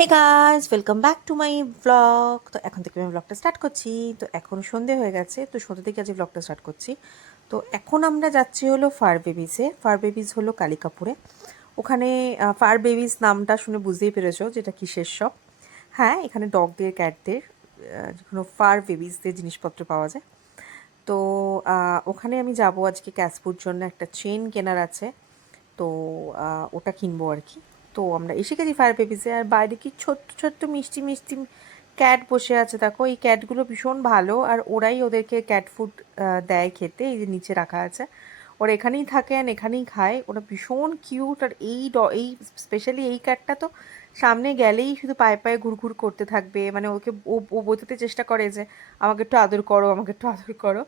Hey guys, welcome back to my blog. তো এখন থেকে আমি ব্লগটা স্টার্ট করছি। তো এখন সন্ধে হয়ে গেছে, তো সন্ধ্যে থেকে আজকে ব্লগটা স্টার্ট করছি। তো এখন আমরা যাচ্ছি হলো ফার বেবিসে। ফার বেবিস হলো কালিকাপুরে। ওখানে ফার বেবিস নামটা শুনে বুঝতেই পেরেছো যেটা কিসের শপ। হ্যাঁ, এখানে ডগদের, ক্যাটদের, কোনো ফার বেবিসদের জিনিসপত্র পাওয়া যায়। তো ওখানে আমি যাব আজকে ক্যাসপুর জন্য, একটা চেন কেনার আছে। তো ওটা কিনবো আর কি। তো আমরা এসে গেছি ফায়ার বেবিসে, আর বাইরে কি ছোট্ট ছোট্ট মিষ্টি মিষ্টি ক্যাট বসে আছে। দেখো, এই ক্যাটগুলো ভীষণ ভালো, আর ওরাই ওদেরকে ক্যাট ফুড দেয় খেতে। এই যে নিচে রাখা আছে, ওরা এখানেই থাকে আর এখানেই খায়। ওরা ভীষণ কিউট। আর এই স্পেশালি এই ক্যাটটা তো সামনে গেলেই শুধু পায়ে পায়ে ঘুরঘুর করতে থাকবে। মানে ওকে ও ও বোঝাতে চেষ্টা করে যে আমাকে একটু আদর করো, আমাকে একটু আদর করো।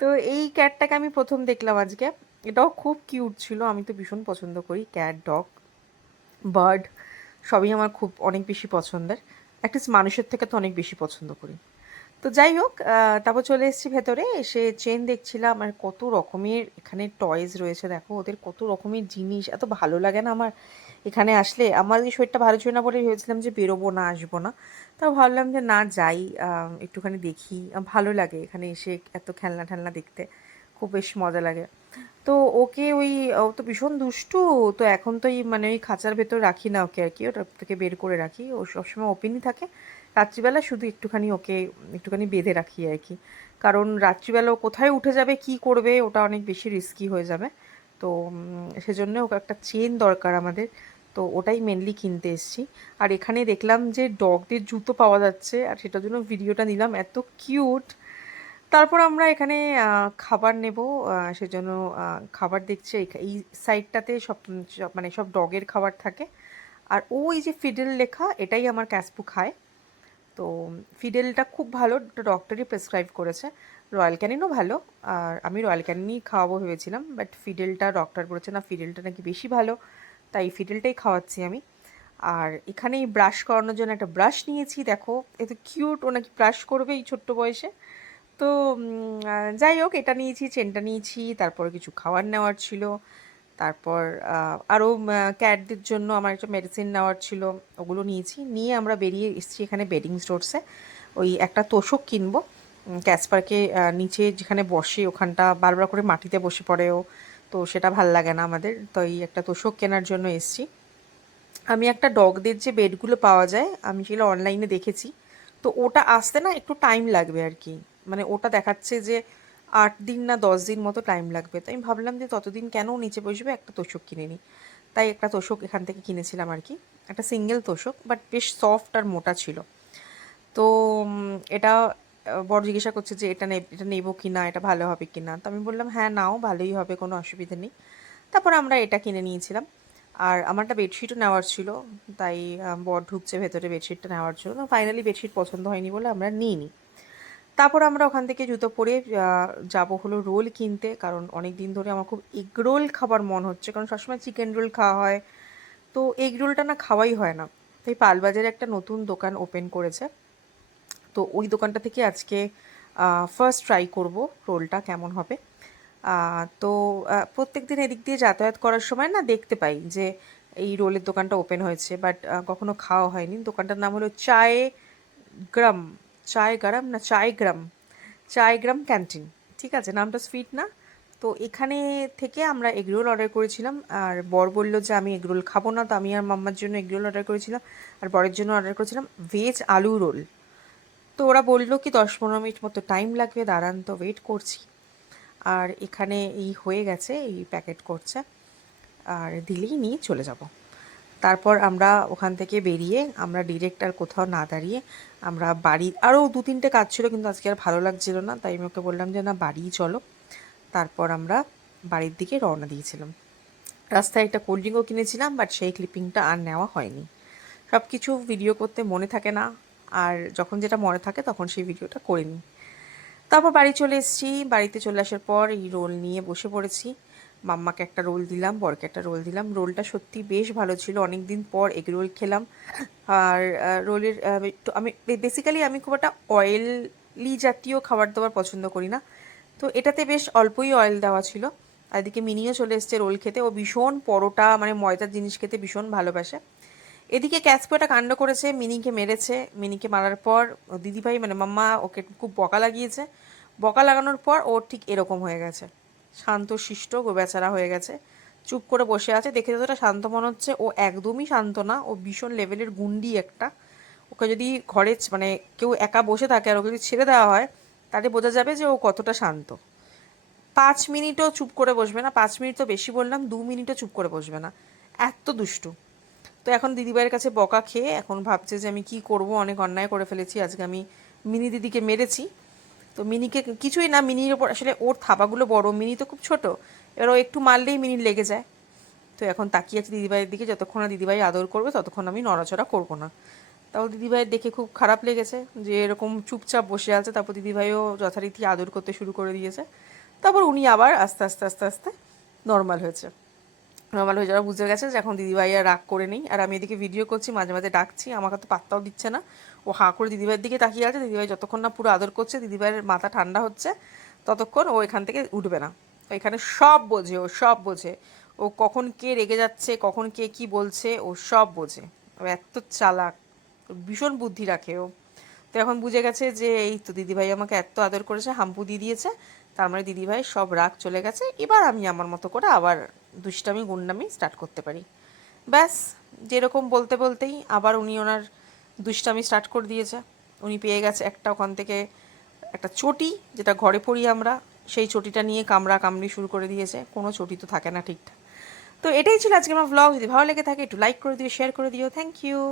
তো এই ক্যাটটাকে আমি প্রথম দেখলাম আজকে। এটাও খুব কিউট ছিল। আমি তো ভীষণ পছন্দ করি ক্যাট, ডগ, বার্ড, সবই আমার খুব অনেক বেশি পছন্দের। অ্যাটলিস্ট মানুষের থেকে তো অনেক বেশি পছন্দ করি। তো যাই হোক, তারপর চলে এসেছি ভেতরে। এসে চেন দেখছিলাম, আর কত রকমের এখানে টয়েস রয়েছে। দেখো, ওদের কত রকমের জিনিস, এত ভালো লাগে না আমার এখানে আসলে। আমার এই শরীরটা ভালো ছিল না বলে ভেবেছিলাম যে বেরোবো না, আসবো না। তাও ভাবলাম যে না, যাই, একটুখানি দেখি। ভালো লাগে এখানে এসে এত খেলনা টেলনা দেখতে, খুব বেশ মজা লাগে। তো ওকে ওই, ও তো ভীষণ দুষ্টু। তো এখন তো এই মানে ওই খাঁচার ভেতর রাখি না ওকে আর কি, ওটা থেকে বের করে রাখি। ও সবসময় ওপেনই থাকে। রাত্রিবেলা শুধু একটুখানি ওকে একটুখানি বেঁধে রাখি আর কি। কারণ রাত্রিবেলা ও কোথায় উঠে যাবে, কি করবে, ওটা অনেক বেশি রিস্কি হয়ে যাবে। তো সেজন্য ওকে একটা চেন দরকার আমাদের। তো ওটাই মেনলি কিনতে এসেছি। আর এখানে দেখলাম যে ডগদের জুতো পাওয়া যাচ্ছে, আর সেটার জন্য ভিডিওটা নিলাম, এত কিউট। তারপর আমরা এখানে খাবার নেব। সেজন্য খাবার দেখছি এই সাইডটাতে মানে সব ডগের খাবার থাকে। আর ওই যে ফিডেল লেখা, এটাই আমার ক্যাসপু খায়। তো ফিডেলটা খুব ভালো, ডক্টরই প্রেসক্রাইব করেছে। রয়্যাল ক্যানিনও ভালো। আর আমি রয়্যাল ক্যানিনই খাওয়াবো ভেবেছিলাম, বাট ফিডেলটা ডক্টর বলেছে না, ফিডেলটা নাকি বেশি ভালো। তাই ফিডেলটাই খাওয়াচ্ছি আমি। আর এখানেই ব্রাশ করানোর জন্য একটা ব্রাশ নিয়েছি। দেখো, এত কিউট, ও নাকি ব্রাশ করবে এই ছোট্ট বয়সে। তো যাই হোক, এটা নিয়েছি, চেনটা নিয়েছি, তারপর কিছু খাবার নেওয়ার ছিল। তারপর আরও ক্যাটদের জন্য আমার একটা মেডিসিন নেওয়ার ছিল, ওগুলো নিয়েছি। নিয়ে আমরা বেরিয়ে এসেছি এখানে বেডিং স্টোরসে। ওই একটা তোষক কিনবো। ক্যাসপারকে নিচে যেখানে বসে ওখানটা বারবার করে মাটিতে বসে পড়েও, তো সেটা ভাল লাগে না আমাদের। তো এই একটা তোষক কেনার জন্য এসেছি। আমি একটা ডগদের যে বেডগুলো পাওয়া যায়, আমি সেগুলো অনলাইনে দেখেছি। তো ওটা আসতে না একটু টাইম লাগবে আর কি। মানে ওটা দেখাচ্ছে যে 8 দিন না 10 দিন মতো টাইম লাগবে। তো আমি ভাবলাম যে ততদিন কেন নিচে বসবে, একটা তোষক কিনে নিই। তাই একটা তোষক এখান থেকে কিনেছিলাম আর কি। একটা সিঙ্গেল তোষক, বাট বেশ সফট আর মোটা ছিল। তো এটা বড় জিজ্ঞাসা করছে যে এটা নেবো কি না, এটা ভালো হবে কি না। তো আমি বললাম হ্যাঁ নাও, ভালোই হবে, কোনো অসুবিধা নেই। তারপর আমরা এটা কিনে নিয়েছিলাম। আর আমার একটা বেডশিটও নেওয়ার ছিল। তাই বর ঢুকছে ভেতরে, বেডশিটটা নেওয়ার জন্য। তো ফাইনালি বেডশিট পছন্দ হয়নি বলে আমরা নিইনি। তারপর আমরা ওখান থেকে জুতো পরে যাব হলো রোল কিনতে, কারণ অনেক দিন ধরে আমার খুব এগ রোল খাবার মন হচ্ছে। কারণ সবসময় চিকেন রোল খাওয়া হয়, তো এগ রোলটা না খাওয়াই হয় না। তাই পালবাজারে একটা নতুন দোকান ওপেন করেছে। তো ওই দোকানটা থেকে আজকে ফার্স্ট ট্রাই করব রোলটা কেমন হবে। তো প্রত্যেক দিন এদিক দিয়ে যাতায়াত করার সময় না দেখতে পাই যে এই রোলের দোকানটা ওপেন হয়েছে, বাট কখনো খাওয়া হয়নি। দোকানটার নাম হলো গ্রাম চায় গরম না চায় গ্রাম, চায় গ্রাম ক্যান্টিন। ঠিক আছে, নামটা সুইট না? তো এখানে থেকে আমরা এগরোল অর্ডার করেছিলাম। আর বর বললো যে আমি এগরোল খাবো না, তো আমি আর মাম্মার জন্য এগরোল অর্ডার করেছিলাম। আর বরের জন্য অর্ডার করেছিলাম ভেজ আলু রোল। তো ওরা বললো কি 10-15 মিনিট মতো টাইম লাগবে, দাঁড়ান। তো ওয়েট করছি। আর এখানে এই হয়ে গেছে, এই প্যাকেট করছে, আর দিলেই নিয়ে চলে যাব। তারপর আমরা ওখান থেকে বেরিয়ে আমরা ডিরেক্ট আর কোথাও না দাঁড়িয়ে আমরা বাড়ি, আরও 2-3টে কাজ ছিল কিন্তু আজকে আর ভালো লাগছিল না, তাই আমি ওকে বললাম যে না, বাড়িই চলো। তারপর আমরা বাড়ির দিকে রওনা দিয়েছিলাম। রাস্তায় একটা কোল্ড ড্রিঙ্কও কিনেছিলাম, বাট সেই ক্লিপিংটা আর নেওয়া হয়নি। সব কিছু ভিডিও করতে মনে থাকে না, আর যখন যেটা মনে থাকে তখন সেই ভিডিওটা করে নিই। তারপর বাড়ি চলে এসেছি। বাড়িতে চলে আসার পর এই রোল নিয়ে বসে পড়েছি। মাম্মাকে একটা রোল দিলাম, বরকে একটা রোল দিলাম। রোলটা সত্যি বেশ ভালো ছিল, অনেক দিন পর এগ রোল খেলাম। আর রোলের একটু আমি বেসিক্যালি আমি খুব একটা অয়েলি জাতীয় খাবার দাবার পছন্দ করি না। তো এটাতে বেশ অল্পই অয়েল দেওয়া ছিল। আর এদিকে মিনিও চলে এসছে রোল খেতে। ও ভীষণ পরোটা মানে ময়দার জিনিস খেতে ভীষণ ভালোবাসে। এদিকে ক্যাচপো একটা কাণ্ড করেছে, মিনিকে মেরেছে। মিনিকে মারার পর দিদিভাই মানে মাম্মা ওকে খুব বকা লাগিয়েছে। বকা লাগানোর পর ওর ঠিক এরকম হয়ে গেছে, শান্ত শিষ্ট বেচারা হয়ে গেছে, চুপ করে বসে আছে। দেখে যতটা শান্ত মনে হচ্ছে, ও একদমই শান্ত না, ও ভীষণ লেভেলের গুন্ডি একটা। ওকে যদি ঘরে মানে কেউ একা বসে থাকে আর ওকে যদি ছেড়ে দেওয়া হয়, তাহলে বোঝা যাবে যে ও কতটা শান্ত। 5 মিনিটও চুপ করে বসবে না, 5 মিনিট তো বেশি বললাম, 2 মিনিটও চুপ করে বসবে না, এত দুষ্টু। তো এখন দিদিভাইয়ের কাছে বকা খেয়ে এখন ভাবছে যে আমি কি করব, অনেক অন্যায় করে ফেলেছি, আজকে আমি মিনি দিদিকে মেরেছি। তো মিনিকে কিছুই না, মিনির ওপর আসলে ওর থাবাগুলো বড়, মিনি তো খুব ছোট, এবার ও একটু মারলেই মিনির লেগে যায়। তো এখন তাকিয়ে আছে দিদিভাইয়ের দিকে, যতক্ষণ না দিদিভাই আদর করবে ততক্ষণ আমি নড়াচড়া করব না। তাও দিদিভাইয়ের দেখে খুব খারাপ লেগেছে যে এরকম চুপচাপ বসে আছে। তারপর দিদিভাইও যথারীতি আদর করতে শুরু করে দিয়েছে। তারপর উনি আবার আস্তে আস্তে আস্তে আস্তে নর্মাল হয়েছে। নর্মাল হয়ে যাওয়া বুঝে গেছে যে এখন দিদিভাই আর রাগ করে নেই। আর আমি এদিকে ভিডিও করছি, মাঝে মাঝে ডাকছি, আমাকে তো পাত্তাও দিচ্ছে না। ও হাঁ করে দিদিভাইয়ের দিকে তাকিয়ে আছে। দিদিভাই যতক্ষণ না পুরো আদর করছে, দিদিভাইয়ের মাথা ঠান্ডা হচ্ছে, ততক্ষণ ও এখান থেকে উঠবে না। ও এখানে সব বোঝে, ও সব বোঝে। ও কখন কে রেগে যাচ্ছে, কখন কে কি বলছে, ও সব বোঝে। ও এত চালাক, ভীষণ বুদ্ধি রাখে ও। তো এখন বুঝে গেছে যে এই তো দিদিভাই আমাকে এত আদর করেছে, হাম্পু দিয়ে দিয়েছে, তার মানে দিদিভাই সব রাগ চলে গেছে, এবার আমি আমার মতো করে আবার দুষ্টামি গুন্ডামি স্টার্ট করতে পারি। ব্যাস, যেরকম বলতে বলতেই আবার উনি ওনার দুষ্টামি স্টার্ট করে দিয়েছে। উনি পেয়ে গেছে একটা ওখান থেকে একটা চটি, যেটা ঘরে পড়ি আমরা, সেই চটিটা নিয়ে কামড়া কামড়ি শুরু করে দিয়েছে। কোনো চটি তো থাকে না ঠিকঠাক। তো এটাই ছিল আজকে আমার ভ্লগ। যদি ভালো লেগে থাকে একটু লাইক করে দিও, শেয়ার করে দিও। Thank you.